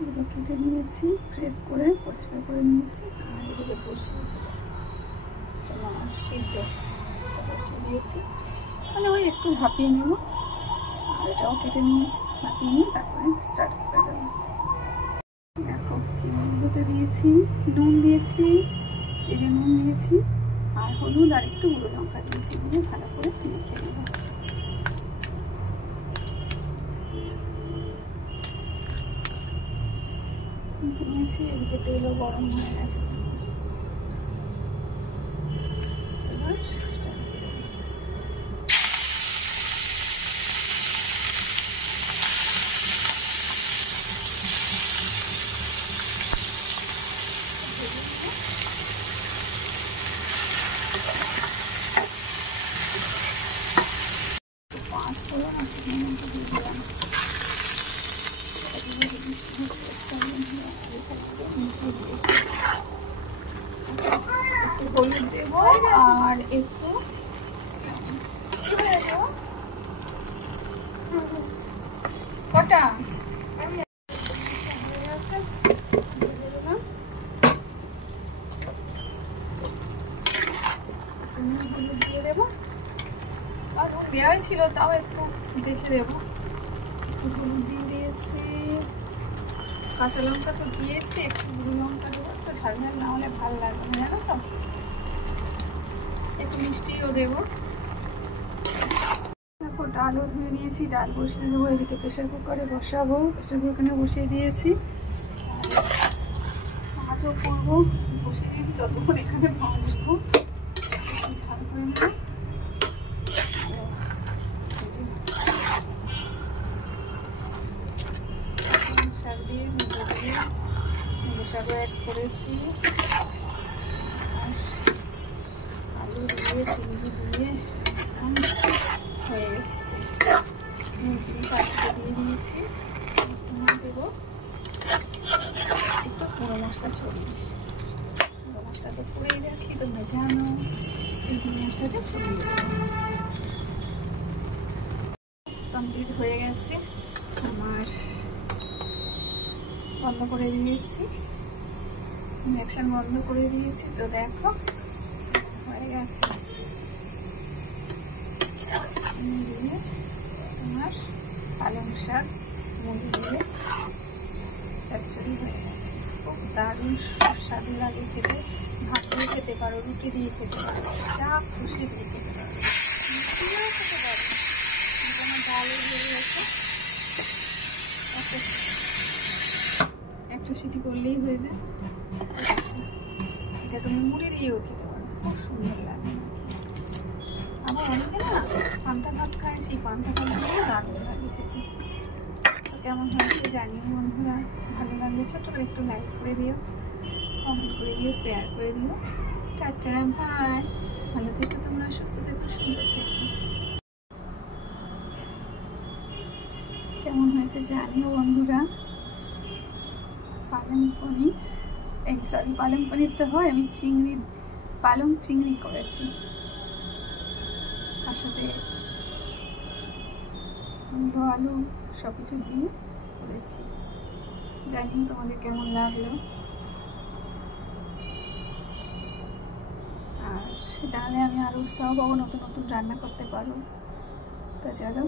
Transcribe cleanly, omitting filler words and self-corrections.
এগুলো কেটে নিয়েছি, ফ্রেশ করে পরিষ্কার করে নিয়েছি। আর এদিকে বসিয়েছি তোমার সিদ্ধ বসিয়ে দিয়েছি, মানে ওই একটু ভাপিয়ে নেব। আর এটাও কেটে নিয়েছি, ভাপিয়ে নিয়ে তারপরে স্টার্ট করে দেবো। দেখো চিংড়িগুলোতে দিয়েছি, নুন দিয়েছি, এই যে নুন দিয়েছি, আর হলুদ আর একটু গুঁড়ো লঙ্কা দিয়েছি, দিয়ে ভালো করে মেখে নেব। মেখে নিয়েছি। এদিকে তেলও গরম হয়ে গেছে। এবার হলুদ দেব আর একটু কটা দিয়ে দেবো। আর দেওয়া ছিল, তাও একটু দেখে দেবো। একটু হলুদ দিয়ে দিয়েছি, কাঁচা লঙ্কা তো দিয়েছি, একটু গুঁড়ো লঙ্কা দেবো। একটু ঝাল ঝাল না হলে ভালো লাগবে না, জানো তো। একটু মিষ্টিও দেবো। তারপর ডালও ধুয়ে নিয়েছি, ডাল বসিয়ে দেবো। এদিকে প্রেশার কুকারে বসাবো, প্রেশার কুকারে বসিয়ে দিয়েছি। মাছও করবো, বসিয়ে দিয়েছি, ততক্ষণ এখানে ভাজবো, ঝাল করে নেবো। শাক দিয়ে শাকও অ্যাড করেছি, আলু দিয়ে চিংড়ি দিয়ে হয়ে এসছে। শাকটা দিয়ে দিয়েছি, দেবো একটু গুঁড়ো মশলা ছড়িয়ে। গুঁড়ো মশলা তো পুড়েই রাখি, তো ভেজানো এই গুঁড়ো মশলাটা ছড়িয়ে দেবো। কমপ্লিট হয়ে গেছে আমার, বন্ধ করে দিয়েছি, ইন্ডাকশন বন্ধ করে দিয়েছি। তো দেখো হয়ে গেছে, দিয়ে তোমার পালং শাক মুড়ি দিয়ে চচ্চড়ি হয়ে গেছে। খুব দারুণ সুস্বাদু লাগে খেতে। ভাত দিয়ে খেতে পারো, রুটি দিয়ে খেতে পারো, যা খুশি দিয়ে খেতে পারো, খেতে পারো। আমার ডালও হয়ে গেছে, একটু সিটি করলেই হয়ে যায়। এটা তুমি মুড়ি দিয়েও খেতে পারো, খুব সুন্দর লাগে। আবার অনেকে না পান্তা ভাত খায়, সেই পান্তা ভাত দিয়েও দারুণ লাগে খেতে। তো কেমন হয়েছে জানিও বন্ধুরা, ভালো লাগলে ছোট্ট করে একটু লাইক করে দিও, কমেন্ট করে দিও, শেয়ার করে দিও। Tata, bye. ভালো থেকো তোমরা, সুস্থ থেকো, সুন্দর থেকো। কেমন হয়েছে জানিও বন্ধুরা। পালং পনির, এই সরি পালং পনির তো হয়, আমি পালং চিংড়ি করেছি, তার সাথে আলু সব কিছু দিয়ে করেছি। জানি তোমাদের কেমন লাগলো, আর জানলে আমি আরও উৎসাহ পাবো নতুন নতুন রান্না করতে পারো। তো চলো।